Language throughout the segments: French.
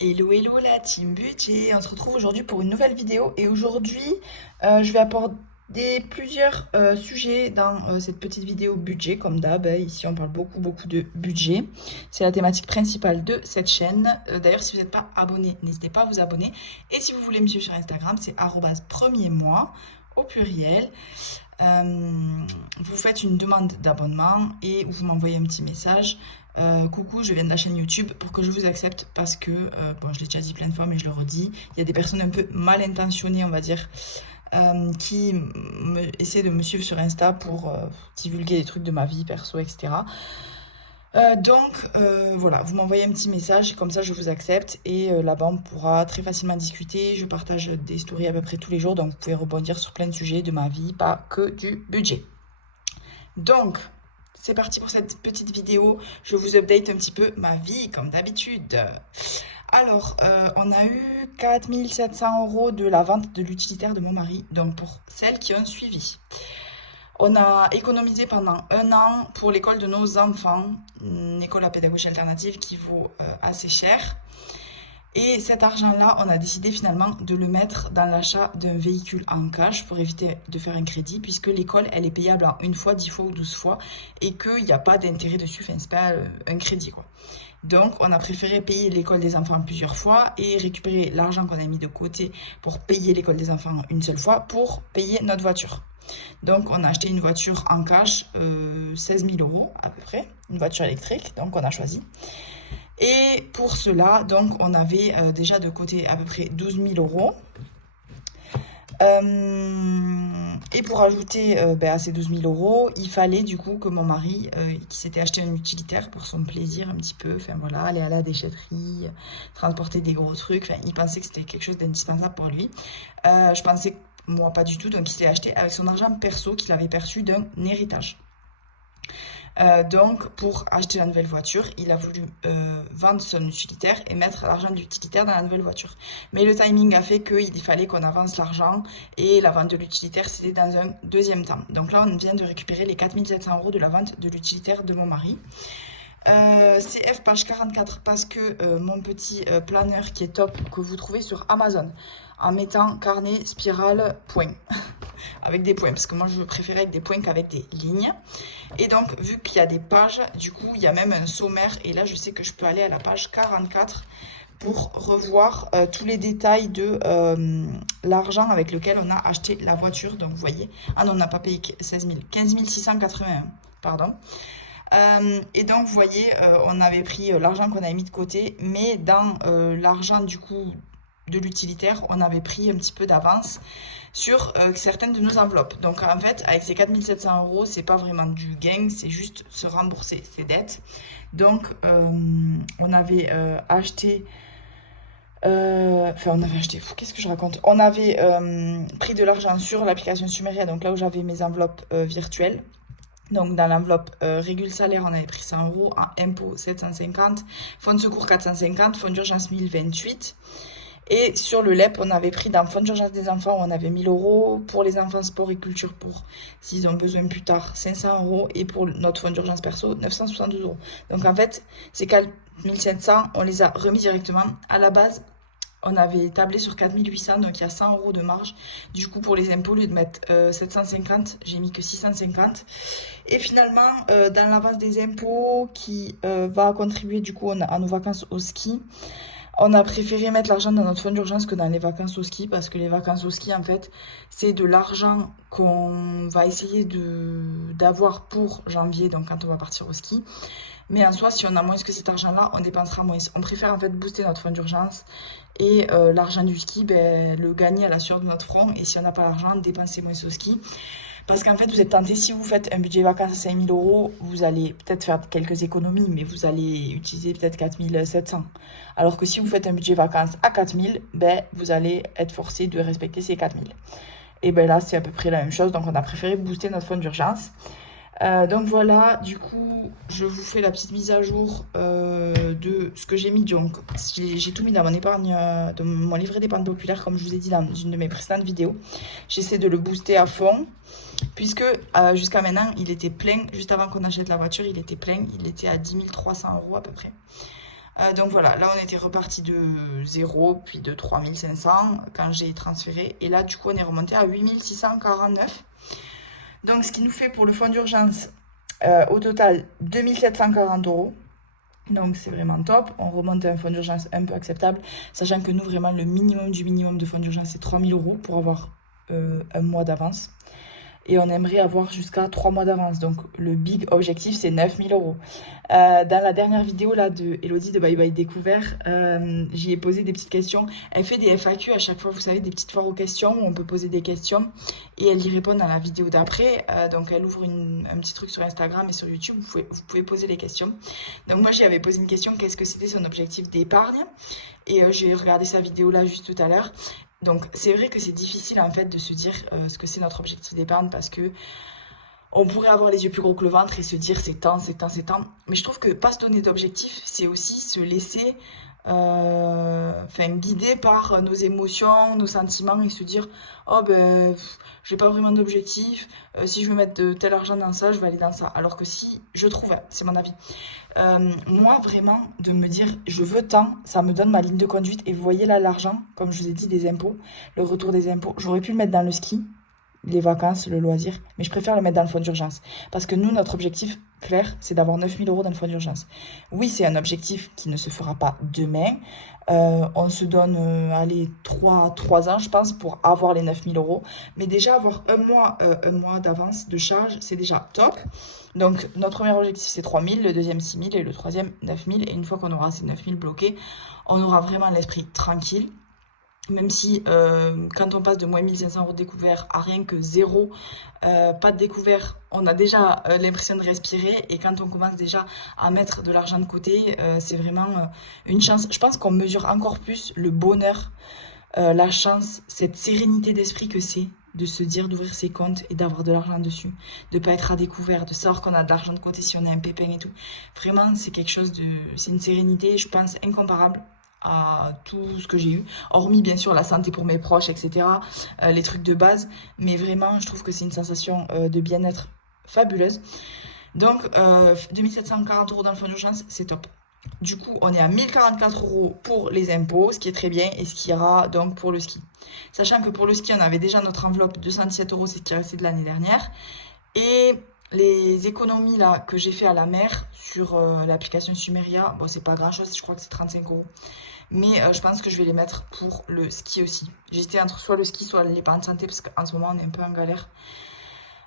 Hello hello la team budget, on se retrouve aujourd'hui pour une nouvelle vidéo et aujourd'hui je vais aborder plusieurs sujets dans cette petite vidéo budget comme d'hab. Ici on parle beaucoup de budget, c'est la thématique principale de cette chaîne. D'ailleurs si vous n'êtes pas abonné, n'hésitez pas à vous abonner et si vous voulez me suivre sur Instagram c'est premier mois au pluriel. Vous faites une demande d'abonnement et vous m'envoyez un petit message. Coucou, je viens de la chaîne YouTube pour que je vous accepte parce que, bon, je l'ai déjà dit plein de fois, mais je le redis, il y a des personnes un peu mal intentionnées, on va dire, qui essaient de me suivre sur Insta pour divulguer des trucs de ma vie perso, etc. Voilà, vous m'envoyez un petit message, comme ça je vous accepte et là-bas on pourra très facilement discuter. Je partage des stories à peu près tous les jours, donc vous pouvez rebondir sur plein de sujets de ma vie, pas que du budget. Donc, c'est parti pour cette petite vidéo. Je vous update un petit peu ma vie, comme d'habitude. Alors, on a eu 4 700 € de la vente de l'utilitaire de mon mari, donc pour celles qui ont suivi. On a économisé pendant 1 an pour l'école de nos enfants, une école à pédagogie alternative qui vaut assez cher. Et cet argent-là, on a décidé finalement de le mettre dans l'achat d'un véhicule en cash pour éviter de faire un crédit, puisque l'école, elle est payable en 1 fois, 10 fois ou 12 fois, et qu'il n'y a pas d'intérêt dessus, enfin, c'est pas un crédit, quoi. Donc, on a préféré payer l'école des enfants plusieurs fois et récupérer l'argent qu'on a mis de côté pour payer l'école des enfants une seule fois pour payer notre voiture. Donc, on a acheté une voiture en cash, 16 000 € à peu près, une voiture électrique, donc on a choisi. Et pour cela, donc, on avait déjà de côté à peu près 12 000 €. Et pour ajouter à ces 12 000 €, il fallait du coup que mon mari, qui s'était acheté un utilitaire pour son plaisir un petit peu, enfin voilà, aller à la déchetterie, transporter des gros trucs, enfin il pensait que c'était quelque chose d'indispensable pour lui. Je pensais, moi pas du tout, donc il s'est acheté avec son argent perso qu'il avait perçu d'un héritage. Donc, pour acheter la nouvelle voiture, il a voulu vendre son utilitaire et mettre l'argent de l'utilitaire dans la nouvelle voiture. Mais le timing a fait qu'il fallait qu'on avance l'argent et la vente de l'utilitaire, c'était dans un deuxième temps. Donc là, on vient de récupérer les 4 700 € de la vente de l'utilitaire de mon mari. CF page 44 parce que mon petit planeur qui est top que vous trouvez sur Amazon en mettant carnet, spirale, point avec des points parce que moi je préférais avec des points qu'avec des lignes et donc vu qu'il y a des pages du coup il y a même un sommaire et là je sais que je peux aller à la page 44 pour revoir tous les détails de l'argent avec lequel on a acheté la voiture. Donc vous voyez, ah non on n'a pas payé 16 000, 15 681 pardon. Et donc, vous voyez, on avait pris l'argent qu'on avait mis de côté, mais dans l'argent du coup de l'utilitaire, on avait pris un petit peu d'avance sur certaines de nos enveloppes. Donc, en fait, avec ces 4 700 €, c'est pas vraiment du gain, c'est juste se rembourser ses dettes. Donc, on avait acheté. Enfin, on avait acheté. Qu'est-ce que je raconte? On avait pris de l'argent sur l'application Sumeria, donc là où j'avais mes enveloppes virtuelles. Donc, dans l'enveloppe régule salaire, on avait pris 100 €, en impôt 750, fonds de secours 450, fonds d'urgence 1028. Et sur le LEP, on avait pris dans fonds d'urgence des enfants, on avait 1000 €, pour les enfants sport et culture, pour s'ils ont besoin plus tard, 500 €, et pour notre fonds d'urgence perso, 972 €. Donc en fait, ces 4700, on les a remis directement à la base. On avait tablé sur 4800, donc il y a 100 € de marge. Du coup, pour les impôts, au lieu de mettre 750, j'ai mis que 650. Et finalement, dans l'avance des impôts qui va contribuer du coup à nos vacances au ski, on a préféré mettre l'argent dans notre fonds d'urgence que dans les vacances au ski parce que les vacances au ski, en fait, c'est de l'argent qu'on va essayer d'avoir pour janvier, donc quand on va partir au ski. Mais en soi, si on a moins que cet argent-là, on dépensera moins. On préfère en fait booster notre fonds d'urgence et l'argent du ski, ben, le gagner à la sueur de notre front. Et si on n'a pas l'argent, dépenser moins au ski. Parce qu'en fait, vous êtes tenté, si vous faites un budget vacances à 5 000 €, vous allez peut-être faire quelques économies, mais vous allez utiliser peut-être 4 700. Alors que si vous faites un budget vacances à 4 000, ben, vous allez être forcé de respecter ces 4 000. Et ben là, c'est à peu près la même chose. Donc, on a préféré booster notre fonds d'urgence. Donc voilà, du coup, je vous fais la petite mise à jour de ce que j'ai mis. Donc, j'ai tout mis dans mon épargne, dans mon livret d'épargne populaire, comme je vous ai dit dans une de mes précédentes vidéos. J'essaie de le booster à fond, puisque jusqu'à maintenant, il était plein. Juste avant qu'on achète la voiture, il était plein. Il était à 10 300 € à peu près. Donc voilà, là on était reparti de 0, puis de 3500 quand j'ai transféré. Et là, du coup, on est remonté à 8649. Donc ce qui nous fait pour le fonds d'urgence au total 2740 euros. Donc c'est vraiment top. On remonte à un fonds d'urgence un peu acceptable, sachant que nous, vraiment, le minimum du minimum de fonds d'urgence, c'est 3000 euros pour avoir un mois d'avance. Et on aimerait avoir jusqu'à 3 mois d'avance. Donc le big objectif, c'est 9000 euros. Dans la dernière vidéo là de Elodie de Bye Bye Découvert, j'y ai posé des petites questions. Elle fait des FAQ à chaque fois, vous savez, des petites foires aux questions où on peut poser des questions et elle y répond dans la vidéo d'après. Donc elle ouvre un petit truc sur Instagram et sur YouTube, vous pouvez poser les questions. Donc moi j'y avais posé une question, qu'est-ce que c'était son objectif d'épargne? Et j'ai regardé sa vidéo là juste tout à l'heure. Donc c'est vrai que c'est difficile en fait de se dire ce que c'est notre objectif d'épargne parce que on pourrait avoir les yeux plus gros que le ventre et se dire c'est temps, c'est temps, c'est temps. Mais je trouve que pas se donner d'objectif, c'est aussi se laisser guider par nos émotions, nos sentiments et se dire oh ben j'ai pas vraiment d'objectif, si je veux mettre de tel argent dans ça, je vais aller dans ça. Alors que si je trouve, c'est mon avis, moi vraiment de me dire je veux tant, ça me donne ma ligne de conduite. Et vous voyez là l'argent, comme je vous ai dit, des impôts, le retour des impôts, j'aurais pu le mettre dans le ski, les vacances, le loisir, mais je préfère le mettre dans le fonds d'urgence. Parce que nous, notre objectif clair, c'est d'avoir 9000 euros dans le fonds d'urgence. Oui, c'est un objectif qui ne se fera pas demain. On se donne, allez, 3 ans, je pense, pour avoir les 9000 euros. Mais déjà, avoir un mois d'avance de charge, c'est déjà top. Donc, notre premier objectif, c'est 3000, le deuxième, 6000 et le troisième, 9000. Et une fois qu'on aura ces 9000 bloqués, on aura vraiment l'esprit tranquille. Même si quand on passe de moins 1500 euros de découvert à rien que zéro, pas de découvert, on a déjà l'impression de respirer. Et quand on commence déjà à mettre de l'argent de côté, c'est vraiment une chance. Je pense qu'on mesure encore plus le bonheur, la chance, cette sérénité d'esprit que c'est de se dire d'ouvrir ses comptes et d'avoir de l'argent dessus, de pas être à découvert, de savoir qu'on a de l'argent de côté si on a un pépin et tout. Vraiment, c'est quelque chose de... C'est une sérénité, je pense, incomparable à tout ce que j'ai eu, hormis bien sûr la santé pour mes proches, etc., les trucs de base, mais vraiment je trouve que c'est une sensation de bien-être fabuleuse. Donc 2740 euros dans le fonds d'urgence, c'est top. Du coup on est à 1044 euros pour les impôts, ce qui est très bien, et ce qui ira donc pour le ski. Sachant que pour le ski on avait déjà notre enveloppe 217 euros, c'est ce qui est resté de l'année dernière, et les économies là que j'ai fait à la mer sur l'application Sumeria, bon c'est pas grand chose, je crois que c'est 35 euros. Mais je pense que je vais les mettre pour le ski aussi. J'hésitais entre soit le ski, soit l'épargne santé, parce qu'en ce moment on est un peu en galère.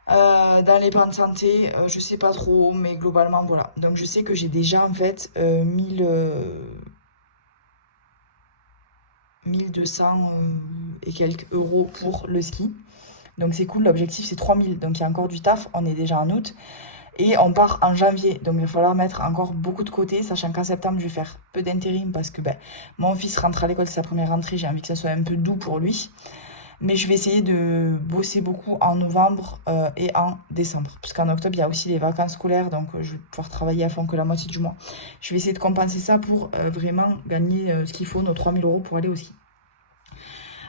Dans l'épargne santé, je sais pas trop, mais globalement voilà. Donc je sais que j'ai déjà en fait 1200 et quelques euros pour le ski. Donc c'est cool, l'objectif c'est 3000. Donc il y a encore du taf, on est déjà en août. Et on part en janvier, donc il va falloir mettre encore beaucoup de côté, sachant qu'en septembre, je vais faire peu d'intérim parce que mon fils rentre à l'école, c'est sa première rentrée, j'ai envie que ça soit un peu doux pour lui. Mais je vais essayer de bosser beaucoup en novembre et en décembre. Parce qu'en octobre, il y a aussi les vacances scolaires, donc je vais pouvoir travailler à fond que la moitié du mois. Je vais essayer de compenser ça pour vraiment gagner ce qu'il faut, nos 3000 euros pour aller au ski.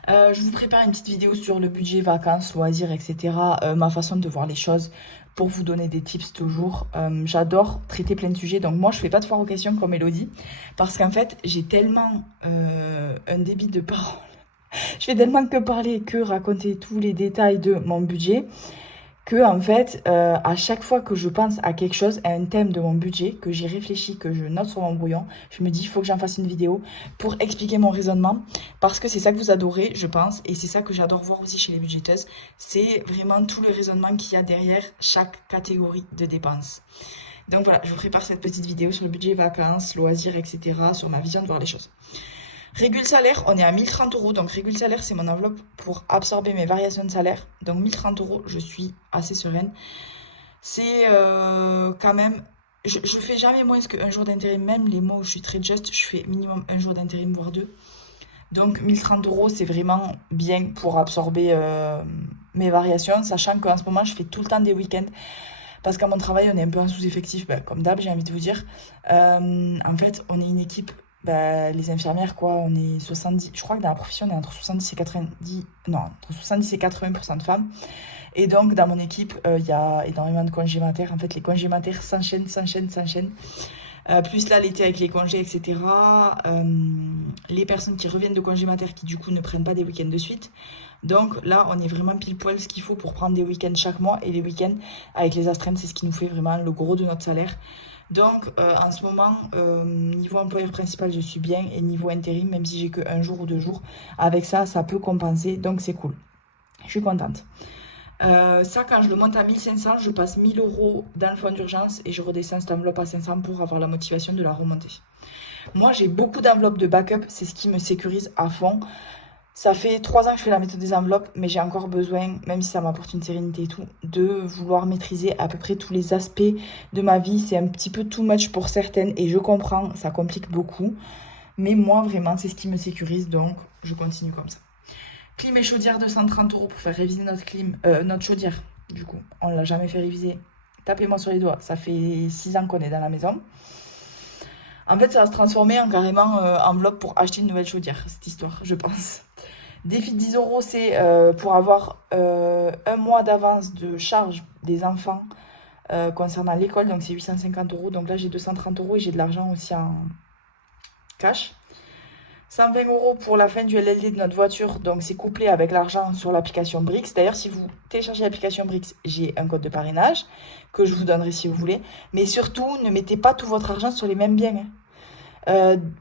Je vous prépare une petite vidéo sur le budget vacances, loisirs, etc. Ma façon de voir les choses pour vous donner des tips toujours. J'adore traiter plein de sujets. Donc moi, je fais pas de foire aux questions comme Elodie. Parce qu'en fait, j'ai tellement un débit de parole. Je fais tellement que parler, que raconter tous les détails de mon budget, que en fait, à chaque fois que je pense à quelque chose, à un thème de mon budget, que j'y réfléchis, que je note sur mon brouillon, je me dis, il faut que j'en fasse une vidéo pour expliquer mon raisonnement, parce que c'est ça que vous adorez, je pense, et c'est ça que j'adore voir aussi chez les budgéteuses, c'est vraiment tout le raisonnement qu'il y a derrière chaque catégorie de dépenses. Donc voilà, je vous prépare cette petite vidéo sur le budget vacances, loisirs, etc., sur ma vision de voir les choses. Régule salaire, on est à 1030 euros. Donc, régule salaire, c'est mon enveloppe pour absorber mes variations de salaire. Donc, 1030 euros, je suis assez sereine. C'est quand même... Je fais jamais moins qu'un jour d'intérim. Même les mois où je suis très juste, je fais minimum un jour d'intérim, voire deux. Donc, 1030 euros, c'est vraiment bien pour absorber mes variations. Sachant qu'en ce moment, je fais tout le temps des week-ends. Parce qu'à mon travail, on est un peu en sous-effectif. Comme d'hab, j'ai envie de vous dire. En fait, on est une équipe... les infirmières, quoi, on est 70, je crois que dans la profession, on est entre 70 et 90, non, entre 70 et 80% de femmes. Et donc, dans mon équipe, il y a énormément de congés mater. En fait, les congés mater s'enchaînent. Plus là l'été avec les congés, etc. Les personnes qui reviennent de congés mater qui du coup ne prennent pas des week-ends de suite. Donc là, on est vraiment pile poil ce qu'il faut pour prendre des week-ends chaque mois. Et les week-ends avec les astreintes, c'est ce qui nous fait vraiment le gros de notre salaire. Donc en ce moment, niveau employeur principal, je suis bien. Et niveau intérim, même si j'ai que 1 jour ou 2 jours, avec ça, ça peut compenser. Donc c'est cool. Je suis contente. Ça, quand je le monte à 1500, je passe 1000 € dans le fonds d'urgence et je redescends cette enveloppe à 500 pour avoir la motivation de la remonter. Moi, j'ai beaucoup d'enveloppes de backup, c'est ce qui me sécurise à fond. Ça fait 3 ans que je fais la méthode des enveloppes, mais j'ai encore besoin, même si ça m'apporte une sérénité et tout, de vouloir maîtriser à peu près tous les aspects de ma vie. C'est un petit peu too much pour certaines et je comprends, ça complique beaucoup. Mais moi, vraiment, c'est ce qui me sécurise, donc je continue comme ça. Clim et chaudière de 130 € pour faire réviser notre clim, notre chaudière. Du coup, on ne l'a jamais fait réviser. Tapez-moi sur les doigts, ça fait 6 ans qu'on est dans la maison. En fait, ça va se transformer en carrément enveloppe pour acheter une nouvelle chaudière, cette histoire, je pense. Défi de 10 €, c'est pour avoir 1 mois d'avance de charge des enfants concernant l'école. Donc, c'est 850 €. Donc là, j'ai 230 € et j'ai de l'argent aussi en cash. 120 € pour la fin du LLD de notre voiture, donc c'est couplé avec l'argent sur l'application Brix. D'ailleurs, si vous téléchargez l'application Brix, j'ai un code de parrainage que je vous donnerai si vous voulez. Mais surtout, ne mettez pas tout votre argent sur les mêmes biens.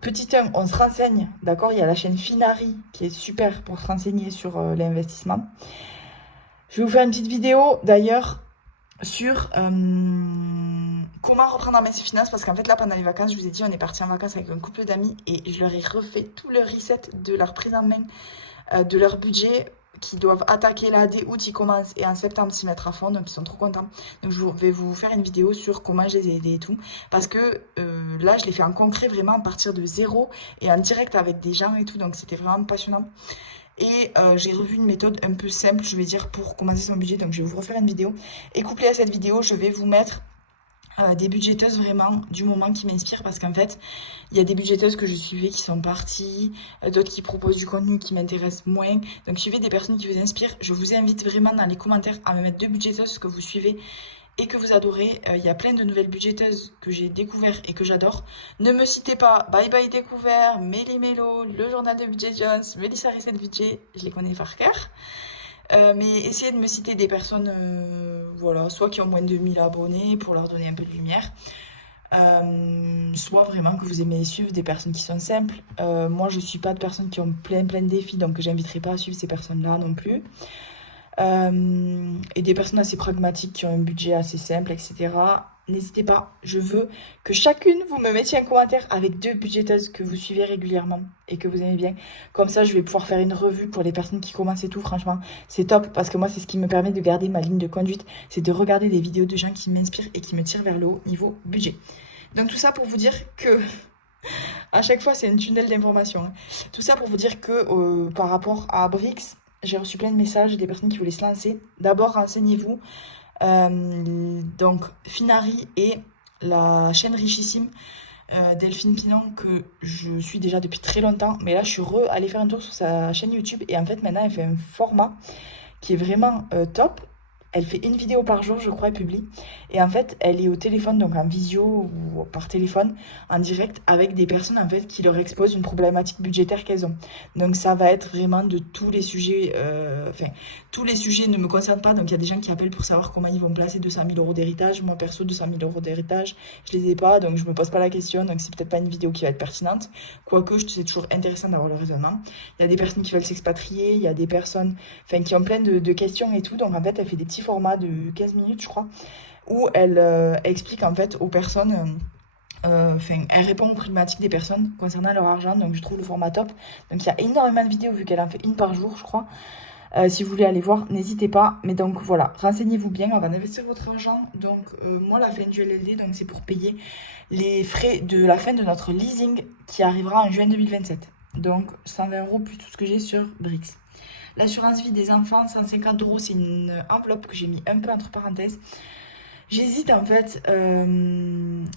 Petit 1, on se renseigne, d'accord? Il y a la chaîne Finari qui est super pour se renseigner sur l'investissement. Je vais vous faire une petite vidéo d'ailleurs sur comment reprendre en main ses finances, parce qu'en fait là pendant les vacances, je vous ai dit, on est parti en vacances avec un couple d'amis et je leur ai refait tout le reset de leur prise en main de leur budget, qui doivent attaquer là dès août, ils commencent, et en septembre s'y mettre à fond, donc ils sont trop contents. Donc je vais vous faire une vidéo sur comment je les ai aidés et tout, parce que là je l'ai fait en concret, vraiment à partir de zéro et en direct avec des gens et tout, donc c'était vraiment passionnant. Et j'ai revu une méthode un peu simple, je vais dire, pour commencer son budget. Donc je vais vous refaire une vidéo. Et couplé à cette vidéo, je vais vous mettre des budgéteuses vraiment du moment qui m'inspirent. Parce qu'en fait, il y a des budgéteuses que je suivais qui sont parties, d'autres qui proposent du contenu qui m'intéresse moins. Donc suivez des personnes qui vous inspirent. Je vous invite vraiment dans les commentaires à me mettre 2 budgéteuses que vous suivez et que vous adorez. Il y a plein de nouvelles budgéteuses que j'ai découvertes et que j'adore. Ne me citez pas Bye Bye Découvert, Mélie Mélo, le journal de Budget Jones, Mélissa Reset Budget, je les connais par cœur. Mais essayez de me citer des personnes, voilà, soit qui ont moins de 1000 abonnés pour leur donner un peu de lumière, soit vraiment que vous aimez suivre des personnes qui sont simples. Moi, je suis pas de personnes qui ont plein de défis, donc j'inviterai pas à suivre ces personnes-là non plus. Et des personnes assez pragmatiques qui ont un budget assez simple, etc. N'hésitez pas, je veux que chacune vous me mettiez un commentaire avec 2 budgéteuses que vous suivez régulièrement et que vous aimez bien. Comme ça, je vais pouvoir faire une revue pour les personnes qui commencent et tout. Franchement, c'est top parce que moi, c'est ce qui me permet de garder ma ligne de conduite. C'est de regarder des vidéos de gens qui m'inspirent et qui me tirent vers le haut niveau budget. Donc tout ça pour vous dire que... à chaque fois, c'est une tunnel d'informations. Hein. Tout ça pour vous dire que par rapport à Brix, j'ai reçu plein de messages des personnes qui voulaient se lancer. D'abord, renseignez-vous. Donc, Finari et la chaîne richissime Delphine Pinon, que je suis déjà depuis très longtemps. Mais là, je suis allée faire un tour sur sa chaîne YouTube. Et en fait, maintenant, elle fait un format qui est vraiment top. Elle fait une vidéo par jour, je crois, elle publie. Et en fait, elle est au téléphone, donc en visio ou par téléphone, en direct, avec des personnes en fait qui leur exposent une problématique budgétaire qu'elles ont. Donc ça va être vraiment de tous les sujets. Enfin, tous les sujets ne me concernent pas. Donc il y a des gens qui appellent pour savoir comment ils vont placer 200 000 € d'héritage. Moi, perso, 200 000 € d'héritage, je les ai pas, donc je me pose pas la question. Donc c'est peut-être pas une vidéo qui va être pertinente. Quoique, c'est toujours intéressant d'avoir le raisonnement. Il y a des personnes qui veulent s'expatrier, il y a des personnes qui ont plein de questions et tout. Donc en fait, elle fait des petits formats de 15 minutes, je crois, où elle explique en fait aux personnes, elle répond aux problématiques des personnes concernant leur argent, donc je trouve le format top. Donc il y a énormément de vidéos vu qu'elle en fait une par jour, je crois. Si vous voulez aller voir, n'hésitez pas. Mais donc voilà, renseignez-vous bien avant d'investir votre argent. Donc moi, la fin du LLD, donc c'est pour payer les frais de la fin de notre leasing qui arrivera en juin 2027. Donc 120 € plus tout ce que j'ai sur Brix. L'assurance vie des enfants, 150 €, c'est une enveloppe que j'ai mis un peu entre parenthèses. J'hésite en fait,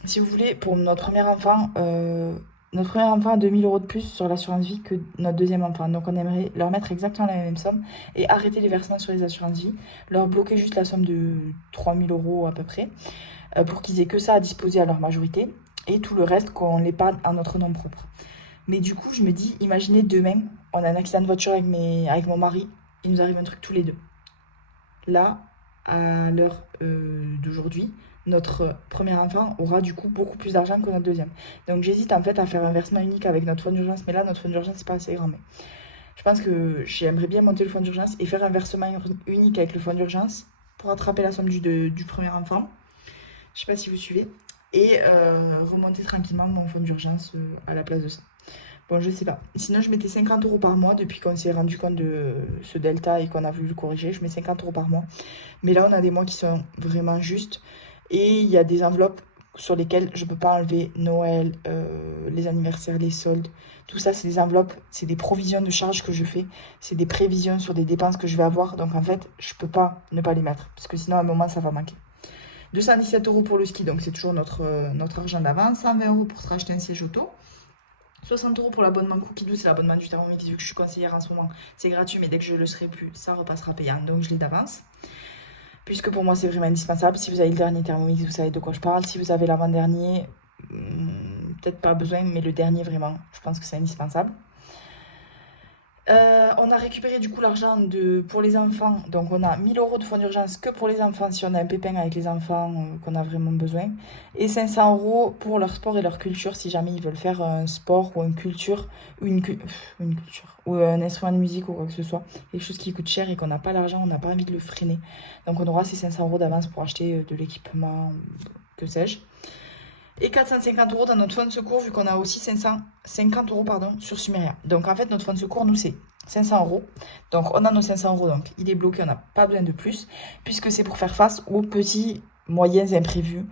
si vous voulez, pour notre premier enfant a 2000 € de plus sur l'assurance vie que notre deuxième enfant. Donc on aimerait leur mettre exactement la même somme et arrêter les versements sur les assurances vie, leur bloquer juste la somme de 3000 € à peu près, pour qu'ils aient que ça à disposer à leur majorité. et tout le reste qu'on l'épargne à notre nom propre. Mais du coup, je me dis, imaginez demain, on a un accident de voiture avec mon mari, il nous arrive un truc tous les deux. Là, à l'heure d'aujourd'hui, notre premier enfant aura du coup beaucoup plus d'argent que notre deuxième. Donc j'hésite en fait à faire un versement unique avec notre fonds d'urgence, mais là, notre fonds d'urgence, c'est pas assez grand. Mais je pense que j'aimerais bien monter le fonds d'urgence et faire un versement unique avec le fonds d'urgence pour rattraper la somme du premier enfant. Je sais pas si vous suivez. Et remonter tranquillement mon fonds d'urgence à la place de ça. Bon, je sais pas. Sinon, je mettais 50 € par mois depuis qu'on s'est rendu compte de ce delta et qu'on a voulu le corriger. Je mets 50 € par mois. Mais là, on a des mois qui sont vraiment justes. Et il y a des enveloppes sur lesquelles je ne peux pas enlever Noël, les anniversaires, les soldes. Tout ça, c'est des enveloppes, c'est des provisions de charges que je fais. C'est des prévisions sur des dépenses que je vais avoir. Donc, en fait, je ne peux pas ne pas les mettre. Parce que sinon, à un moment, ça va manquer. 217 € pour le ski, donc c'est toujours notre argent d'avance. 120 € pour se racheter un siège auto. 60 € pour l'abonnement Cookidoo, c'est l'abonnement du Thermomix, vu que je suis conseillère en ce moment. C'est gratuit, mais dès que je le serai plus, ça repassera payant. Donc je l'ai d'avance. Puisque pour moi, c'est vraiment indispensable. Si vous avez le dernier Thermomix, vous savez de quoi je parle. Si vous avez l'avant-dernier, peut-être pas besoin, mais le dernier, vraiment, je pense que c'est indispensable. On a récupéré du coup l'argent pour les enfants. Donc on a 1000 € de fonds d'urgence que pour les enfants si on a un pépin avec les enfants qu'on a vraiment besoin. Et 500 € pour leur sport et leur culture si jamais ils veulent faire un sport ou une culture ou une culture ou un instrument de musique ou quoi que ce soit. Quelque chose qui coûte cher et qu'on n'a pas l'argent, on n'a pas envie de le freiner. Donc on aura ces 500 € d'avance pour acheter de l'équipement, que sais-je. Et 450 € dans notre fonds de secours, vu qu'on a aussi 550 € sur Sumeria. Donc en fait, notre fonds de secours, nous, c'est 500 €. Donc on a nos 500 €, donc il est bloqué, on n'a pas besoin de plus, puisque c'est pour faire face aux petits moyens imprévus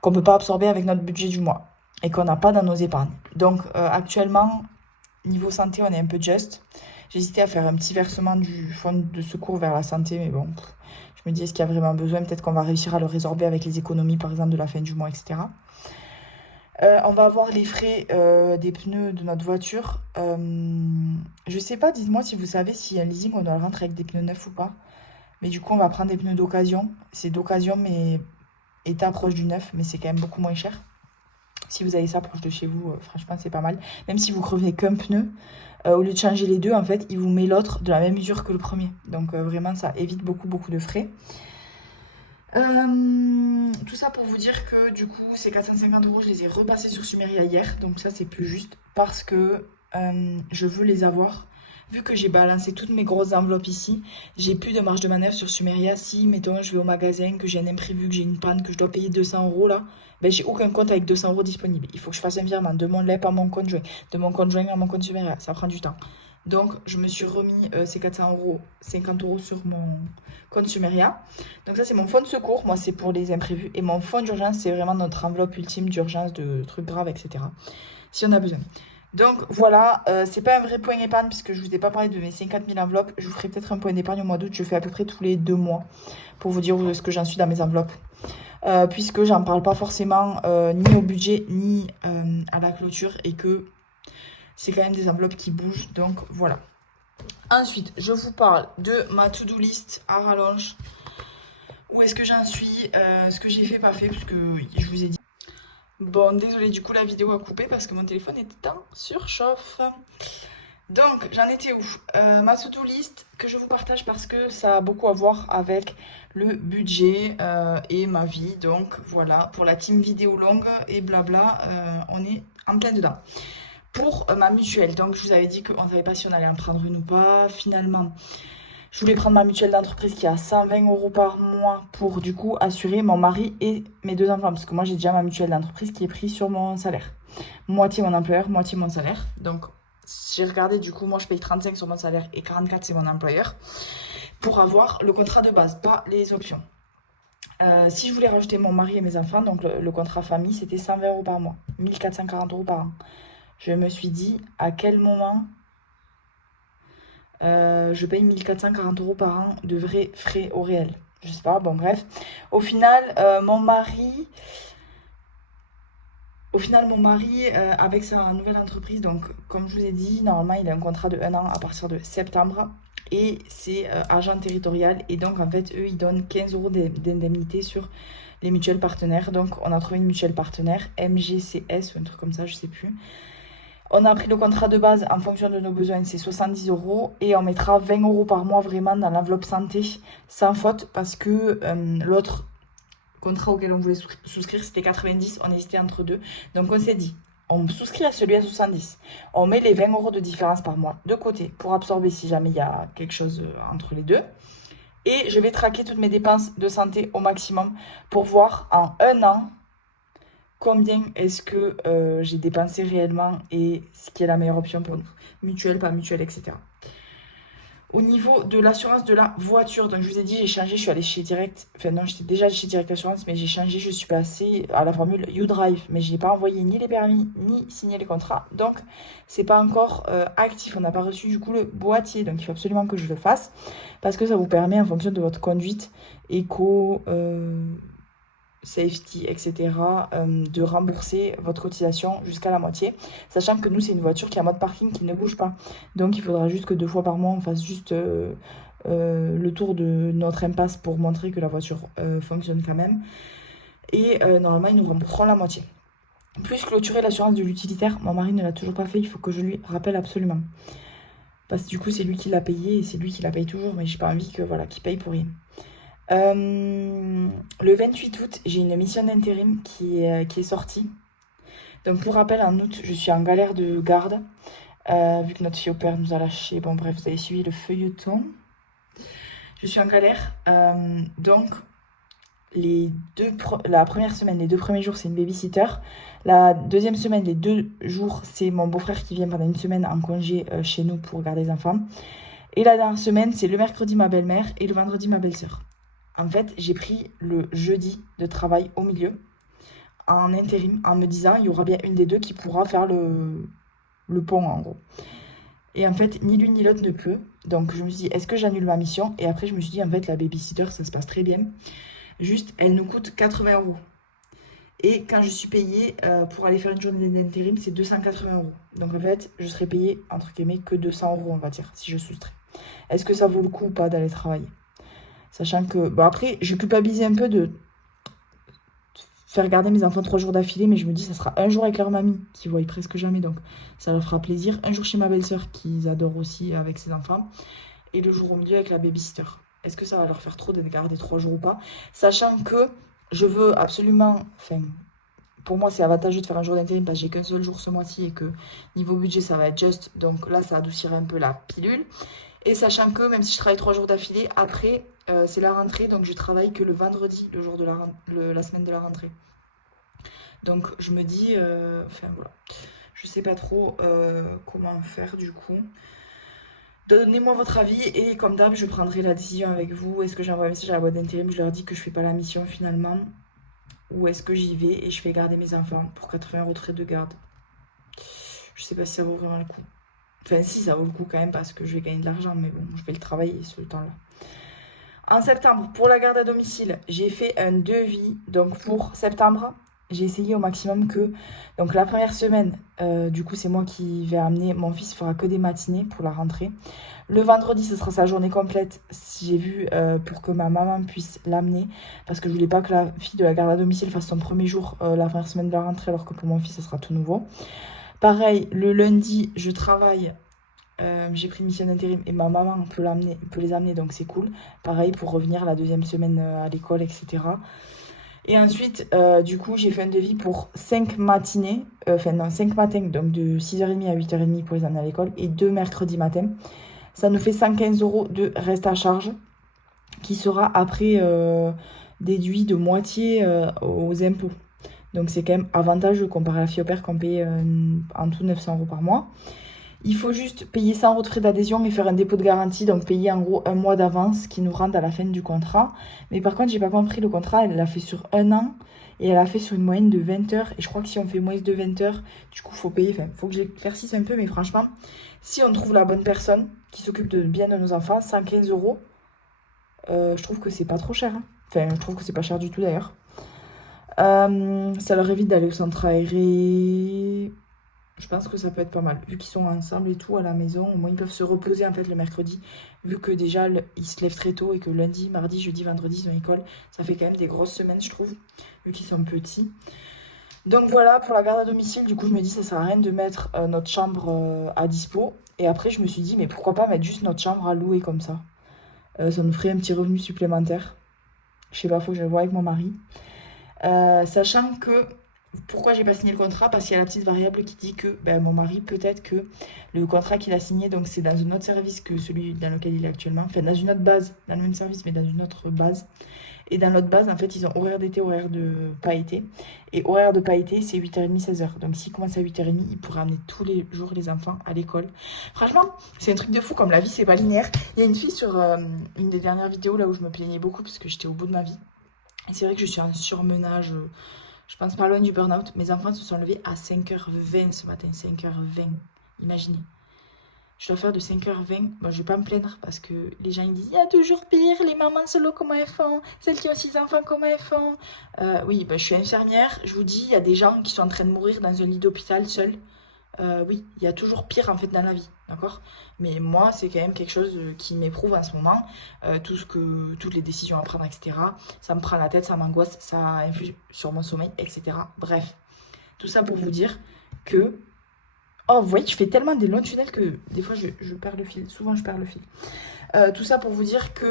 qu'on ne peut pas absorber avec notre budget du mois et qu'on n'a pas dans nos épargnes. Donc actuellement, niveau santé, on est un peu juste. J'hésitais à faire un petit versement du fonds de secours vers la santé, mais bon, je me dis, est-ce qu'il y a vraiment besoin? Peut-être qu'on va réussir à le résorber avec les économies, par exemple, de la fin du mois, etc. On va avoir les frais des pneus de notre voiture. Je sais pas, dites-moi si vous savez si un leasing, on doit le rentrer avec des pneus neufs ou pas. Mais du coup, on va prendre des pneus d'occasion. C'est d'occasion, mais état proche du neuf, mais c'est quand même beaucoup moins cher. Si vous avez ça proche de chez vous, franchement, c'est pas mal. Même si vous crevez qu'un pneu, au lieu de changer les deux, en fait, il vous met l'autre de la même mesure que le premier. Donc vraiment, ça évite beaucoup de frais. Tout ça pour vous dire que du coup ces 450 € je les ai repassés sur Sumeria hier, donc ça c'est plus juste parce que je veux les avoir. Vu que j'ai balancé toutes mes grosses enveloppes ici, j'ai plus de marge de manœuvre sur Sumeria. Si mettons je vais au magasin, que j'ai un imprévu, que j'ai une panne, que je dois payer 200 € là, ben j'ai aucun compte avec 200 € disponible. Il faut que je fasse un virement de mon LEP à mon conjoint, de mon conjoint à mon compte Sumeria, ça prend du temps. Donc, je me suis remis ces 400 €, 50 € sur mon compte Sumeria. Donc ça, c'est mon fonds de secours. Moi, c'est pour les imprévus. Et mon fonds d'urgence, c'est vraiment notre enveloppe ultime d'urgence, de trucs graves, etc. Si on a besoin. Donc voilà, c'est pas un vrai point épargne puisque je vous ai pas parlé de mes 50 000 enveloppes. Je vous ferai peut-être un point d'épargne au mois d'août. Je fais à peu près tous les 2 mois pour vous dire où est-ce que j'en suis dans mes enveloppes. Puisque j'en parle pas forcément ni au budget ni à la clôture et que c'est quand même des enveloppes qui bougent, donc voilà. Ensuite, je vous parle de ma to-do list à rallonge. Où est-ce que j'en suis, ce que j'ai fait, pas fait, parce que je vous ai dit. Bon, désolé, du coup, la vidéo a coupé parce que mon téléphone était en surchauffe. Donc, j'en étais où? Ma to-do list que je vous partage parce que ça a beaucoup à voir avec le budget et ma vie. Donc, voilà, pour la team vidéo longue et blabla, on est en plein dedans. Pour ma mutuelle, donc je vous avais dit qu'on ne savait pas si on allait en prendre une ou pas. Finalement, je voulais prendre ma mutuelle d'entreprise qui est à 120 € par mois pour du coup assurer mon mari et mes 2 enfants. Parce que moi j'ai déjà ma mutuelle d'entreprise qui est prise sur mon salaire. Moitié mon employeur, moitié mon salaire. Donc j'ai regardé, du coup moi je paye 35 sur mon salaire et 44 c'est mon employeur. Pour avoir le contrat de base, pas les options. Si je voulais rajouter mon mari et mes enfants, donc le contrat famille, c'était 120 € par mois. 1440 € par an. Je me suis dit à quel moment je paye 1440 € par an de vrais frais au réel. Je sais pas, bon bref. Au final, mon mari, avec sa nouvelle entreprise, donc comme je vous ai dit, normalement il a un contrat de 1 an à partir de septembre. Et c'est agent territorial. Et donc en fait, eux, ils donnent 15 € d'indemnité sur les mutuelles partenaires. Donc, on a trouvé une mutuelle partenaire, MGCS ou un truc comme ça, je sais plus. On a pris le contrat de base en fonction de nos besoins, c'est 70 € et on mettra 20 € par mois vraiment dans l'enveloppe santé sans faute parce que l'autre contrat auquel on voulait souscrire c'était 90, on hésitait entre deux. Donc on s'est dit, on souscrit à celui à 70, on met les 20 € de différence par mois de côté pour absorber si jamais il y a quelque chose entre les deux. Et je vais traquer toutes mes dépenses de santé au maximum pour voir en un an combien est-ce que j'ai dépensé réellement et ce qui est la meilleure option pour nous. Mutuelle, pas mutuelle, etc. Au niveau de l'assurance de la voiture, donc je vous ai dit, j'ai changé, je suis allée chez Direct. Enfin non, j'étais déjà chez Direct Assurance, mais j'ai changé, je suis passée à la formule YouDrive. Mais je n'ai pas envoyé ni les permis, ni signé les contrats. Donc, c'est pas encore actif. On n'a pas reçu du coup le boîtier. Donc, il faut absolument que je le fasse. Parce que ça vous permet, en fonction de votre conduite, éco, safety, etc., de rembourser votre cotisation jusqu'à la moitié. Sachant que nous, c'est une voiture qui est en mode parking, qui ne bouge pas. Donc, il faudra juste que 2 fois par mois, on fasse juste le tour de notre impasse pour montrer que la voiture fonctionne quand même. Et normalement, ils nous rembourseront la moitié. Plus clôturer l'assurance de l'utilitaire. Mon mari ne l'a toujours pas fait, il faut que je lui rappelle absolument. Parce que du coup, c'est lui qui l'a payé et c'est lui qui la paye toujours, mais j'ai pas envie que, voilà, qu'il paye pour rien. Le 28 août, j'ai une mission d'intérim qui est sortie. Donc pour rappel, en août, je suis en galère de garde, vu que notre fille au père nous a lâché. Bon bref, vous avez suivi le feuilleton. Je suis en galère. Donc la première semaine, les 2 premiers jours, c'est une babysitter. La deuxième semaine, les 2 jours, c'est mon beau-frère qui vient pendant une semaine en congé chez nous pour garder les enfants. Et la dernière semaine, c'est le mercredi ma belle-mère et le vendredi ma belle-sœur. En fait, j'ai pris le jeudi de travail au milieu, en intérim, en me disant il y aura bien une des deux qui pourra faire le pont, en gros. Et en fait, ni l'une ni l'autre ne peut. Donc, je me suis dit, est-ce que j'annule ma mission? Et après, je me suis dit, en fait, la babysitter, ça se passe très bien. Juste, elle nous coûte 80 €. Et quand je suis payée pour aller faire une journée d'intérim, c'est 280 €. Donc, en fait, je serai payée, entre guillemets, que 200 €, on va dire, si je soustrais. Est-ce que ça vaut le coup ou pas d'aller travailler? Sachant que, bon après, je culpabilise un peu de faire garder mes enfants 3 jours d'affilée, mais je me dis, ça sera un jour avec leur mamie, qu'ils voient presque jamais, donc ça leur fera plaisir. Un jour chez ma belle-sœur, qu'ils adorent aussi avec ses enfants, et le jour au milieu avec la babysitter. Est-ce que ça va leur faire trop de garder 3 jours ou pas? Sachant que je veux absolument, enfin, pour moi c'est avantageux de faire un jour d'intérim parce que j'ai qu'un seul jour ce mois-ci et que niveau budget ça va être juste, donc là ça adoucirait un peu la pilule. Et sachant que même si je travaille 3 jours d'affilée, après c'est la rentrée, donc je travaille que le vendredi, le jour de la semaine de la rentrée. Donc je me dis, enfin voilà, je sais pas trop comment faire du coup. Donnez-moi votre avis et comme d'hab, je prendrai la décision avec vous. Est-ce que j'envoie un message à la boîte d'intérim, je leur dis que je fais pas la mission finalement, ou est-ce que j'y vais et je fais garder mes enfants pour 80 € de frais de garde? Je sais pas si ça vaut vraiment le coup. Enfin si, ça vaut le coup quand même parce que je vais gagner de l'argent, mais bon, je vais le travailler ce temps-là. En septembre, pour la garde à domicile, j'ai fait un devis. Donc pour septembre, j'ai essayé au maximum que... Donc la première semaine, du coup c'est moi qui vais amener. Mon fils fera que des matinées pour la rentrée. Le vendredi, ce sera sa journée complète, j'ai vu, pour que ma maman puisse l'amener. Parce que je voulais pas que la fille de la garde à domicile fasse son premier jour la première semaine de la rentrée, alors que pour mon fils, ce sera tout nouveau. Pareil, le lundi, je travaille. J'ai pris une mission d'intérim et ma maman peut les amener, donc c'est cool. Pareil pour revenir la deuxième semaine à l'école, etc. Et ensuite, du coup, j'ai fait un devis pour 5 matinées, 5 matins, donc de 6h30 à 8h30 pour les amener à l'école, et 2 mercredis matin. Ça nous fait 115 € de reste à charge, qui sera après déduit de moitié aux impôts. Donc c'est quand même avantageux comparé à la fille au père qu'on paye en tout 900 € par mois. Il faut juste payer 100 € de frais d'adhésion et faire un dépôt de garantie, donc payer en gros un mois d'avance qui nous rentre à la fin du contrat. Mais par contre, j'ai pas compris, le contrat, elle l'a fait sur un an et elle a fait sur une moyenne de 20 heures. Et je crois que si on fait moins de 20 heures, du coup, faut payer. Enfin, faut que j'éclaircisse un peu, mais franchement, si on trouve la bonne personne qui s'occupe bien de nos enfants, 115 €, je trouve que c'est pas trop cher. Hein. Enfin, je trouve que c'est pas cher du tout d'ailleurs. Ça leur évite d'aller au centre aéré. Je pense que ça peut être pas mal. Vu qu'ils sont ensemble et tout à la maison, au moins ils peuvent se reposer en fait le mercredi. Vu que déjà ils se lèvent très tôt et que lundi, mardi, jeudi, vendredi ils ont école. Ça fait quand même des grosses semaines je trouve. Vu qu'ils sont petits. Donc voilà pour la garde à domicile. Du coup je me dis ça sert à rien de mettre notre chambre à dispo. Et après je me suis dit mais pourquoi pas mettre juste notre chambre à louer comme ça. Ça nous ferait un petit revenu supplémentaire. Je sais pas, faut que je le voie avec mon mari. Sachant que, pourquoi j'ai pas signé le contrat? Parce qu'il y a la petite variable qui dit que ben, mon mari, peut-être que le contrat qu'il a signé, donc c'est dans un autre service que celui dans lequel il est actuellement, enfin dans une autre base, dans le même service, mais dans une autre base. Et dans l'autre base, en fait, ils ont horaire d'été, horaire de pas été. Et horaire de pas été, c'est 8h30, 16h. Donc s'il commence à 8h30, il pourrait amener tous les jours les enfants à l'école. Franchement, c'est un truc de fou, comme la vie, c'est pas linéaire. Il y a une fille sur une des dernières vidéos là où je me plaignais beaucoup parce que j'étais au bout de ma vie. Et c'est vrai que je suis en surmenage, je pense pas loin du burn-out. Mes enfants se sont levés à 5h20 ce matin, 5h20. Imaginez. Je dois faire de 5h20. Bon, je vais pas me plaindre parce que les gens ils disent il y a toujours pire, les mamans solo comment elles font, celles qui ont 6 enfants comment elles font. Oui, bah, je suis infirmière, je vous dis, il y a des gens qui sont en train de mourir dans un lit d'hôpital seuls. Oui, il y a toujours pire en fait dans la vie, d'accord? Mais moi, c'est quand même quelque chose qui m'éprouve en ce moment. Toutes les décisions à prendre, etc. Ça me prend la tête, ça m'angoisse, ça influe sur mon sommeil, etc. Bref, tout ça pour vous dire que... Oh, vous voyez, je fais tellement des longs tunnels que des fois je perds le fil. Souvent, je perds le fil. Tout ça pour vous dire que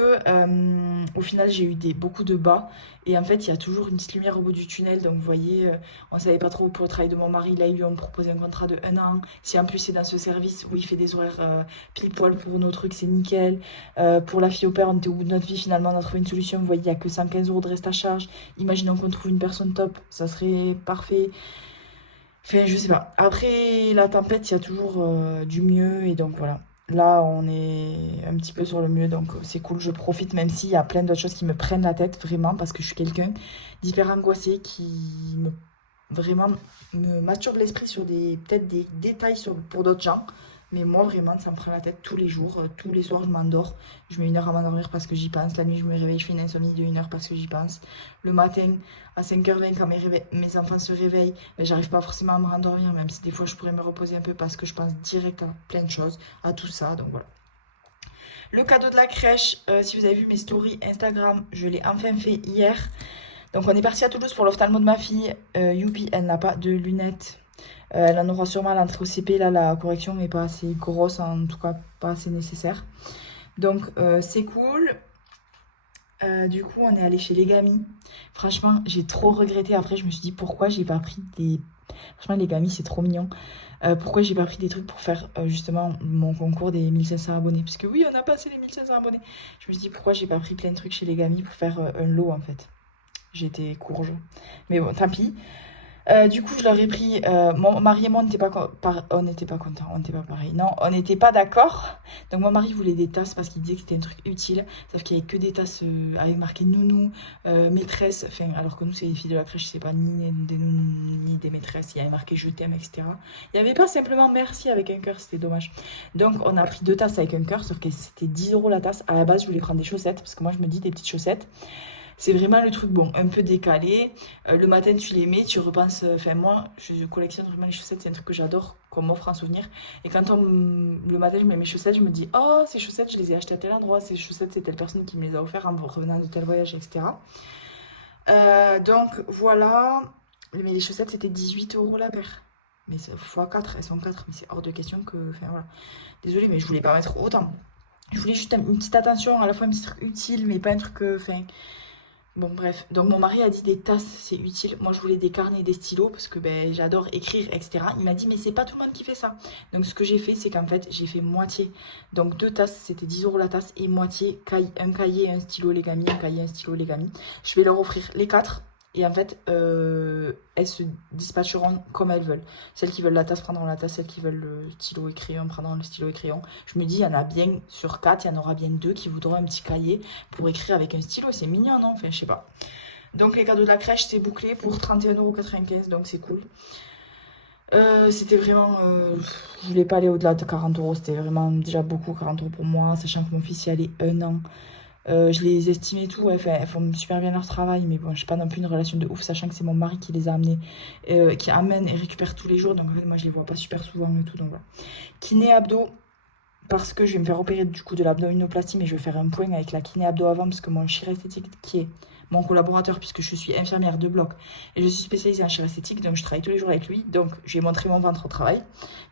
au final j'ai eu beaucoup de bas et en fait il y a toujours une petite lumière au bout du tunnel. Donc vous voyez, on savait pas trop pour le travail de mon mari, là ils lui ont proposé un contrat de 1 an. Si en plus c'est dans ce service où il fait des horaires pile poil pour nos trucs, c'est nickel. Pour la fille au père, on était au bout de notre vie, finalement on a trouvé une solution. Vous voyez, il n'y a que 115 € de reste à charge. Imaginons qu'on trouve une personne top, ça serait parfait. Enfin, je sais pas. Après la tempête, il y a toujours du mieux et donc voilà. Là, on est un petit peu sur le mieux, donc c'est cool. Je profite, même s'il y a plein d'autres choses qui me prennent la tête, vraiment, parce que je suis quelqu'un d'hyper angoissé qui me vraiment me masturbe l'esprit sur peut-être des détails pour d'autres gens. Mais moi, vraiment, ça me prend la tête tous les jours. Tous les soirs, je m'endors. Je mets 1 heure à m'endormir parce que j'y pense. La nuit, je me réveille, je fais une insomnie de 1 heure parce que j'y pense. Le matin, à 5h20, quand mes enfants se réveillent, mais j'arrive pas forcément à me rendormir, même si des fois, je pourrais me reposer un peu parce que je pense direct à plein de choses, à tout ça. Donc voilà. Le cadeau de la crèche, si vous avez vu mes stories Instagram, je l'ai enfin fait hier. Donc on est parti à Toulouse pour l'ophtalmo de ma fille. Youpi, elle n'a pas de lunettes. Elle en aura sûrement à l'entrée au CP. Là, la correction n'est pas assez grosse, en tout cas pas assez nécessaire. Donc c'est cool. Du coup, on est allé chez Legami. Franchement, j'ai trop regretté. Après, je me suis dit pourquoi j'ai pas pris des... Franchement, Legami, c'est trop mignon. Pourquoi j'ai pas pris des trucs pour faire justement mon concours des 1500 abonnés? Parce que oui, on a passé les 1500 abonnés. Je me suis dit pourquoi j'ai pas pris plein de trucs chez Legami pour faire un lot en fait. J'étais courge. Mais bon, tant pis. Du coup, je leur ai pris. Mon mari et moi, on n'était pas contents, on n'était pas pareil. Non, on n'était pas d'accord. Donc, mon mari voulait des tasses parce qu'il disait que c'était un truc utile. Sauf qu'il n'y avait que des tasses avec marqué nounou, maîtresse. Enfin, alors que nous, c'est les filles de la crèche, c'est pas ni des nounous ni des maîtresses. Il y avait marqué je t'aime, etc. Il n'y avait pas simplement merci avec un cœur, c'était dommage. Donc, on a pris 2 tasses avec un cœur, sauf que c'était 10 € la tasse. À la base, je voulais prendre des chaussettes parce que moi, je me dis des petites chaussettes. C'est vraiment le truc, bon, un peu décalé. Le matin, tu les mets, tu repenses. Enfin, moi, je collectionne vraiment les chaussettes, c'est un truc que j'adore, qu'on m'offre en souvenir. Et quand le matin, je mets mes chaussettes, je me dis, oh, ces chaussettes, je les ai achetées à tel endroit, ces chaussettes, c'est telle personne qui me les a offertes en revenant de tel voyage, etc. Donc, voilà. Mais les chaussettes, c'était 18 € la paire. Mais c'est x4, elles sont 4, mais c'est hors de question que. Enfin, voilà. Désolée, mais je voulais pas mettre autant. Je voulais juste une petite attention, à la fois un petit truc utile, mais pas un truc. Enfin. Bon, bref. Donc, mon mari a dit des tasses, c'est utile. Moi, je voulais des carnets et des stylos parce que ben, j'adore écrire, etc. Il m'a dit, mais c'est pas tout le monde qui fait ça. Donc, ce que j'ai fait, c'est qu'en fait, j'ai fait moitié. Donc, 2 tasses, c'était 10 € la tasse et moitié, un cahier et un stylo Legami, un cahier et un stylo Legami. Je vais leur offrir les 4. Et en fait, elles se dispatcheront comme elles veulent. Celles qui veulent la tasse prendront la tasse, celles qui veulent le stylo et crayon prendront le stylo et crayon. Je me dis, il y en a bien sur 4, il y en aura bien 2 qui voudront un petit cahier pour écrire avec un stylo. C'est mignon, non? Enfin, je sais pas. Donc, les cadeaux de la crèche, c'est bouclé pour 31,95 €, donc c'est cool. C'était vraiment... je voulais pas aller au-delà de 40 €, c'était vraiment déjà beaucoup, 40 € pour moi, sachant que mon fils y allait 1 an. Je les estime et tout, ouais, elles font super bien leur travail, mais bon, j'ai pas non plus une relation de ouf, sachant que c'est mon mari qui les a amenées, qui amène et récupère tous les jours, donc en fait, moi, je les vois pas super souvent et tout, donc voilà. Kiné abdos, parce que je vais me faire opérer du coup de l'abdominoplastie, mais je vais faire un point avec la kiné abdo avant, parce que mon chiresthétique, qui est mon collaborateur, puisque je suis infirmière de bloc et je suis spécialisée en chiresthétique, donc je travaille tous les jours avec lui, donc je vais montrer mon ventre au travail,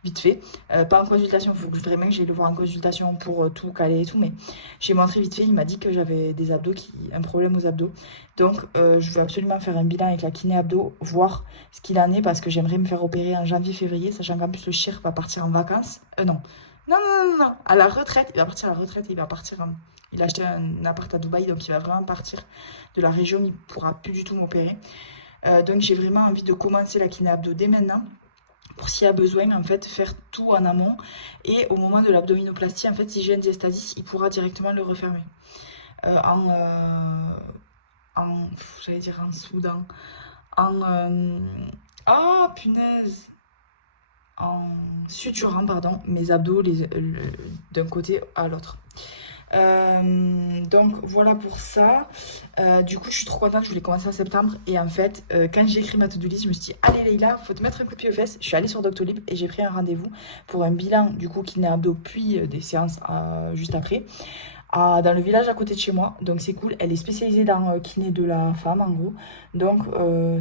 vite fait. Pas en consultation, il faut vraiment que j'aille le voir en consultation pour tout caler et tout, mais j'ai montré vite fait, il m'a dit que j'avais des abdos, un problème aux abdos, donc je veux absolument faire un bilan avec la kiné abdo, voir ce qu'il en est, parce que j'aimerais me faire opérer en janvier-février, sachant qu'en plus le chir va partir en vacances, non. Non, non, non, non, à la retraite, il va partir à la retraite, il va partir, il a acheté un appart à Dubaï, donc il va vraiment partir de la région, il ne pourra plus du tout m'opérer. Donc j'ai vraiment envie de commencer la kiné abdo dès maintenant, pour s'il y a besoin, en fait, faire tout en amont. Et au moment de l'abdominoplastie, en fait, si j'ai un diastasis, il pourra directement le refermer. Euh, en, j'allais dire en Soudan, ah, punaise! En suturant, pardon, mes abdos d'un côté à l'autre. Donc voilà pour ça. Du coup, je suis trop contente. Je voulais commencer en septembre. Et en fait, quand j'ai écrit ma to-do list, je me suis dit, allez Leïla, faut te mettre un coup de pied aux fesses. Je suis allée sur Doctolib et j'ai pris un rendez-vous pour un bilan du coup kiné abdos, puis des séances juste après. Dans le village à côté de chez moi, donc c'est cool. Elle est spécialisée dans kiné de la femme en gros, donc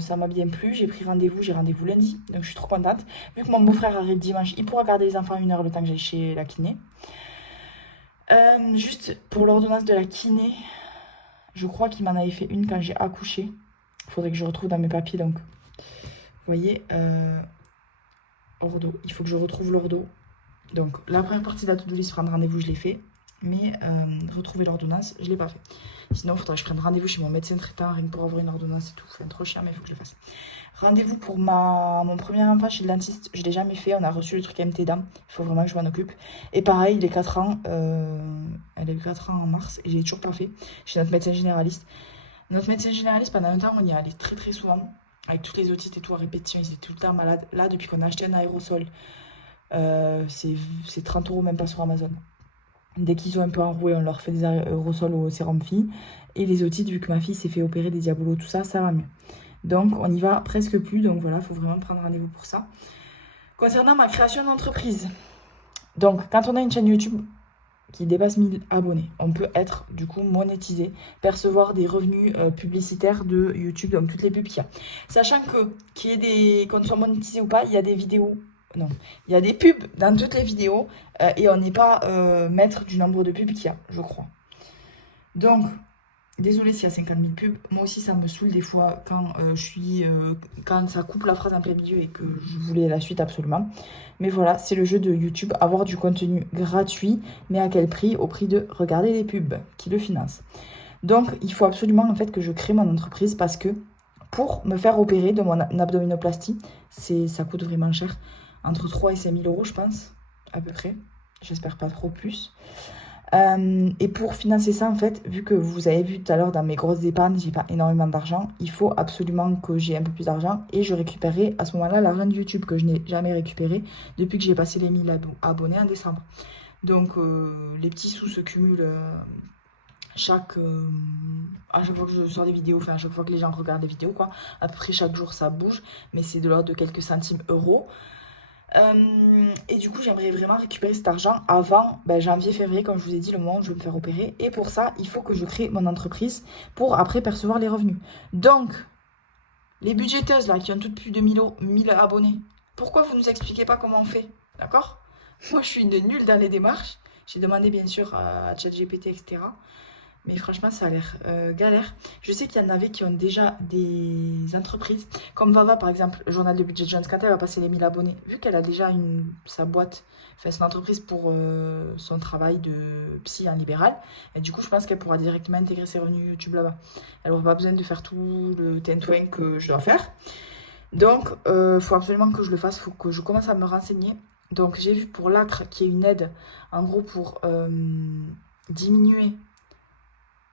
ça m'a bien plu. J'ai pris rendez-vous, j'ai rendez-vous lundi, donc je suis trop contente. Vu que mon beau-frère arrive dimanche, il pourra garder les enfants 1 heure le temps que j'aille chez la kiné. Juste pour l'ordonnance de la kiné, je crois qu'il m'en avait fait une quand j'ai accouché. Il faudrait que je retrouve dans mes papiers, donc vous voyez, ordo, il faut que je retrouve l'ordo. Donc la première partie de la to-do list, prendre rendez-vous, je l'ai fait. Mais retrouver l'ordonnance, je ne l'ai pas fait. Sinon, il faudra que je prenne rendez-vous chez mon médecin traitant, rien que pour avoir une ordonnance et tout. Enfin, trop cher, mais il faut que je le fasse. Rendez-vous pour mon premier enfant chez le dentiste, je ne l'ai jamais fait. On a reçu le truc MT dents. Il faut vraiment que je m'en occupe. Et pareil, il est 4 ans. Elle a eu 4 ans en mars et je l'ai toujours pas fait. Chez notre médecin généraliste. Notre médecin généraliste, pendant un temps, on y allait très très souvent. Avec toutes les otites et tout à répétition, ils étaient tout le temps malades. Là, depuis qu'on a acheté un aérosol, c'est 30 € même pas sur Amazon. Dès qu'ils sont un peu enroués, on leur fait des aérosols au sérum fille. Et les otites, vu que ma fille s'est fait opérer des diabolos, tout ça, ça va mieux. Donc, on n'y va presque plus. Donc voilà, il faut vraiment prendre rendez-vous pour ça. Concernant ma création d'entreprise. Donc, quand on a une chaîne YouTube qui dépasse 1000 abonnés, on peut être du coup monétisé, percevoir des revenus publicitaires de YouTube, donc toutes les pubs qu'il y a. Sachant que qu'on soit monétisé ou pas, il y a des vidéos. Non, il y a des pubs dans toutes les vidéos et on n'est pas maître du nombre de pubs qu'il y a, je crois. Donc, désolé s'il y a 50 000 pubs. Moi aussi, ça me saoule des fois quand ça coupe la phrase en plein milieu et que je voulais la suite absolument. Mais voilà, c'est le jeu de YouTube, avoir du contenu gratuit, mais à quel prix? Au prix de regarder les pubs qui le financent. Donc, il faut absolument en fait que je crée mon entreprise parce que pour me faire opérer de mon abdominoplastie, ça coûte vraiment cher. Entre 3 et 5 000 €, je pense, à peu près. J'espère pas trop plus. Et pour financer ça, en fait, vu que vous avez vu tout à l'heure dans mes grosses épargnes, j'ai pas énormément d'argent, il faut absolument que j'ai un peu plus d'argent et je récupérerai à ce moment-là l'argent de YouTube que je n'ai jamais récupéré depuis que j'ai passé les 1000 abonnés en décembre. Donc les petits sous se cumulent à chaque fois que je sors des vidéos, enfin à chaque fois que les gens regardent des vidéos, quoi. À peu près chaque jour ça bouge, mais c'est de l'ordre de quelques centimes euros. Et du coup, j'aimerais vraiment récupérer cet argent avant janvier-février, comme je vous ai dit, le moment où je vais me faire opérer. Et pour ça, il faut que je crée mon entreprise pour après percevoir les revenus. Donc, les budgéteuses là, qui ont toutes plus de 1000 abonnés, pourquoi vous ne nous expliquez pas comment on fait? D'accord? Moi, je suis une nulle dans les démarches. J'ai demandé bien sûr à ChatGPT, etc. Mais franchement, ça a l'air galère. Je sais qu'il y en avait qui ont déjà des entreprises, comme Vava par exemple, le journal de Budget Jones, quand elle va passer les 1000 abonnés, vu qu'elle a déjà sa boîte, enfin son entreprise pour son travail de psy en libéral, et du coup, je pense qu'elle pourra directement intégrer ses revenus YouTube là-bas. Elle n'aura pas besoin de faire tout le tintouin que je dois faire. Donc, il faut absolument que je le fasse, il faut que je commence à me renseigner. Donc, j'ai vu pour l'ACRE qui est une aide, en gros, pour diminuer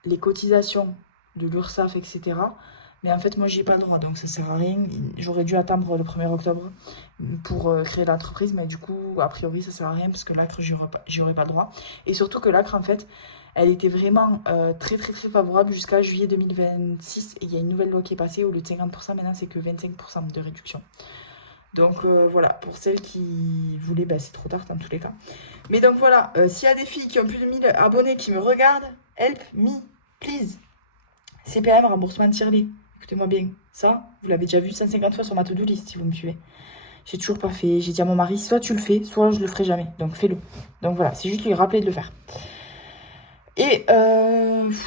les cotisations de l'URSSAF, etc. Mais en fait, moi, j'y ai pas le droit, donc ça sert à rien. J'aurais dû attendre le 1er octobre pour créer l'entreprise, mais du coup, a priori, ça sert à rien parce que l'acre, j'y aurais pas le droit. Et surtout que l'acre, en fait, elle était vraiment très très très favorable jusqu'à juillet 2026. Et il y a une nouvelle loi qui est passée où le 50% maintenant, c'est que 25% de réduction. Donc voilà, pour celles qui voulaient, bah, c'est trop tard dans tous les cas. Mais donc voilà, s'il y a des filles qui ont plus de 1000 abonnés qui me regardent, help me, please. CPM, remboursement de tirer. Écoutez-moi bien, ça, vous l'avez déjà vu 150 fois sur ma to-do list si vous me suivez. J'ai toujours pas fait. J'ai dit à mon mari, soit tu le fais, soit je le ferai jamais. Donc fais-le. Donc voilà, c'est juste lui rappeler de le faire. Et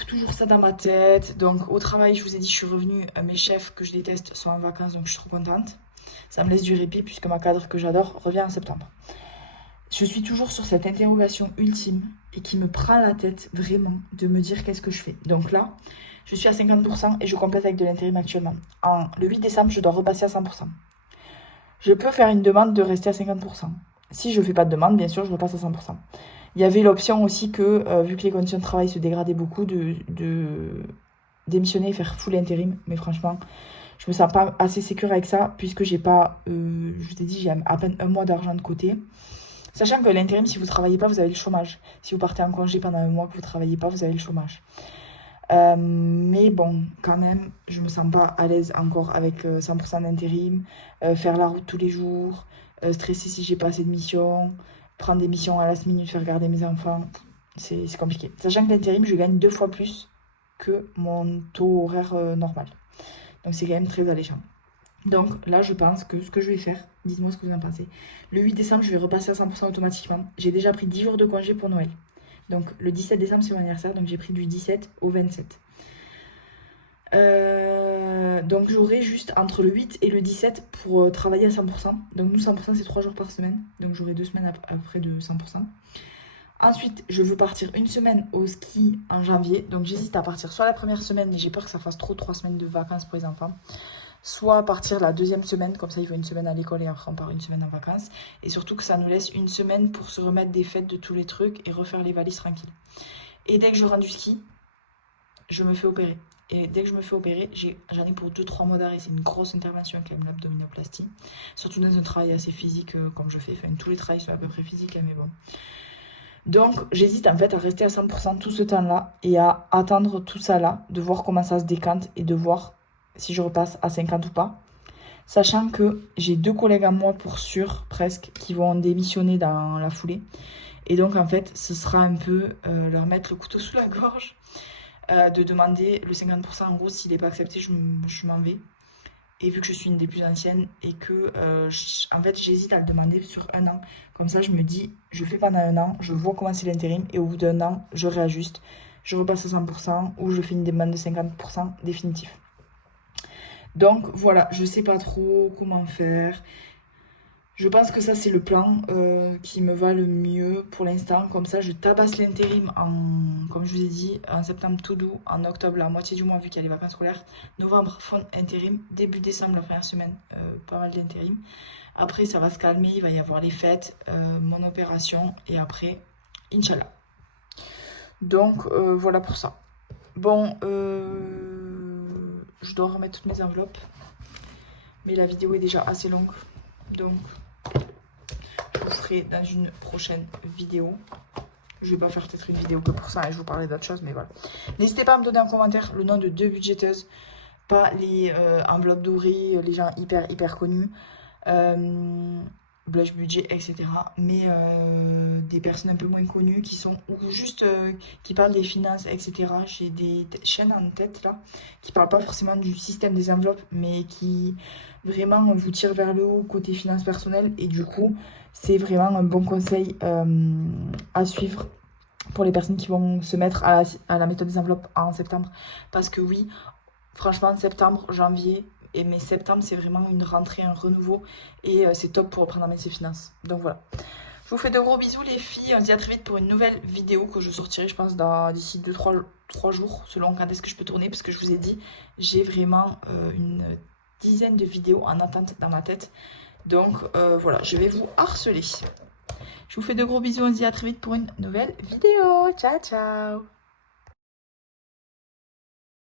toujours ça dans ma tête. Donc au travail, je vous ai dit, je suis revenue. Mes chefs que je déteste sont en vacances, donc je suis trop contente. Ça me laisse du répit puisque ma cadre que j'adore revient en septembre. Je suis toujours sur cette interrogation ultime et qui me prend la tête vraiment de me dire qu'est-ce que je fais. Donc là, je suis à 50% et je complète avec de l'intérim actuellement. Le 8 décembre, je dois repasser à 100%. Je peux faire une demande de rester à 50%. Si je ne fais pas de demande, bien sûr, je repasse à 100%. Il y avait l'option aussi que, vu que les conditions de travail se dégradaient beaucoup, de démissionner et faire full intérim. Mais franchement, je me sens pas assez sécure avec ça, puisque j'ai pas, je vous ai dit, j'ai à peine un mois d'argent de côté. Sachant que l'intérim, si vous ne travaillez pas, vous avez le chômage. Si vous partez en congé pendant un mois que vous ne travaillez pas, vous avez le chômage. Mais bon, quand même, je me sens pas à l'aise encore avec 100% d'intérim, faire la route tous les jours, stresser si j'ai pas assez de missions, prendre des missions à la minute, faire garder mes enfants, c'est compliqué. Sachant que l'intérim, je gagne 2 fois plus que mon taux horaire normal. Donc c'est quand même très alléchant. Donc là, je pense que ce que je vais faire, dites-moi ce que vous en pensez. Le 8 décembre, je vais repasser à 100% automatiquement. J'ai déjà pris 10 jours de congé pour Noël. Donc le 17 décembre, c'est mon anniversaire, donc j'ai pris du 17 au 27. Donc j'aurai juste entre le 8 et le 17 pour travailler à 100%. Donc nous, 100%, c'est 3 jours par semaine. Donc j'aurai 2 semaines après de 100%. Ensuite, je veux partir une semaine au ski en janvier. Donc j'hésite à partir soit la première semaine, mais j'ai peur que ça fasse trop 3 semaines de vacances pour les enfants. Soit partir la deuxième semaine, comme ça il faut une semaine à l'école et après on part une semaine en vacances. Et surtout que ça nous laisse une semaine pour se remettre des fêtes de tous les trucs et refaire les valises tranquilles. Et dès que je rentre du ski, je me fais opérer. Et dès que je me fais opérer, j'en ai pour 2-3 mois d'arrêt. C'est une grosse intervention quand même, l'abdominoplastie. Surtout dans un travail assez physique comme je fais. Enfin, tous les travails sont à peu près physiques, mais bon. Donc j'hésite en fait à rester à 100% tout ce temps-là et à attendre tout ça là, de voir comment ça se décante et de voir si je repasse à 50 ou pas. Sachant que j'ai 2 collègues à moi pour sûr, presque, qui vont démissionner dans la foulée. Et donc en fait, ce sera un peu leur mettre le couteau sous la gorge, de demander le 50%. En gros, s'il n'est pas accepté, je m'en vais. Et vu que je suis une des plus anciennes et que en fait j'hésite à le demander sur 1 an. Comme ça je me dis, je fais pendant 1 an, je vois comment c'est l'intérim et au bout d'1 an, je réajuste. Je repasse à 100% ou je fais une demande de 50% définitif. Donc voilà, je sais pas trop comment faire. Je pense que ça c'est le plan qui me va le mieux pour l'instant. Comme ça je tabasse l'intérim comme je vous ai dit, en septembre tout doux, en octobre la moitié du mois vu qu'il y a les vacances scolaires, novembre fond intérim, début décembre la première semaine, pas mal d'intérim. Après ça va se calmer, il va y avoir les fêtes, mon opération et après, Inch'Allah. Donc voilà pour ça. Bon, je dois remettre toutes mes enveloppes. Mais la vidéo est déjà assez longue. Donc, je vous ferai dans une prochaine vidéo. Je vais pas faire peut-être une vidéo que pour ça et je vous parlerai d'autres choses, mais voilà. N'hésitez pas à me donner en commentaire le nom de 2 budgéteuses. Pas les enveloppes dorées, les gens hyper connus. Blush budget, etc. Mais des personnes un peu moins connues qui sont, ou juste qui parlent des finances, etc. J'ai des chaînes en tête là, qui parlent pas forcément du système des enveloppes, mais qui vraiment vous tirent vers le haut côté finances personnelles. Et du coup, c'est vraiment un bon conseil à suivre pour les personnes qui vont se mettre à la méthode des enveloppes en septembre. Parce que oui, franchement, septembre, janvier, mais septembre, c'est vraiment une rentrée, un renouveau. Et c'est top pour reprendre en main ses finances. Donc voilà. Je vous fais de gros bisous les filles. On se dit à très vite pour une nouvelle vidéo que je sortirai, je pense, d'ici 2-3 jours. Selon quand est-ce que je peux tourner. Parce que je vous ai dit, j'ai vraiment une dizaine de vidéos en attente dans ma tête. Donc voilà, je vais vous harceler. Je vous fais de gros bisous. On se dit à très vite pour une nouvelle vidéo. Ciao, ciao.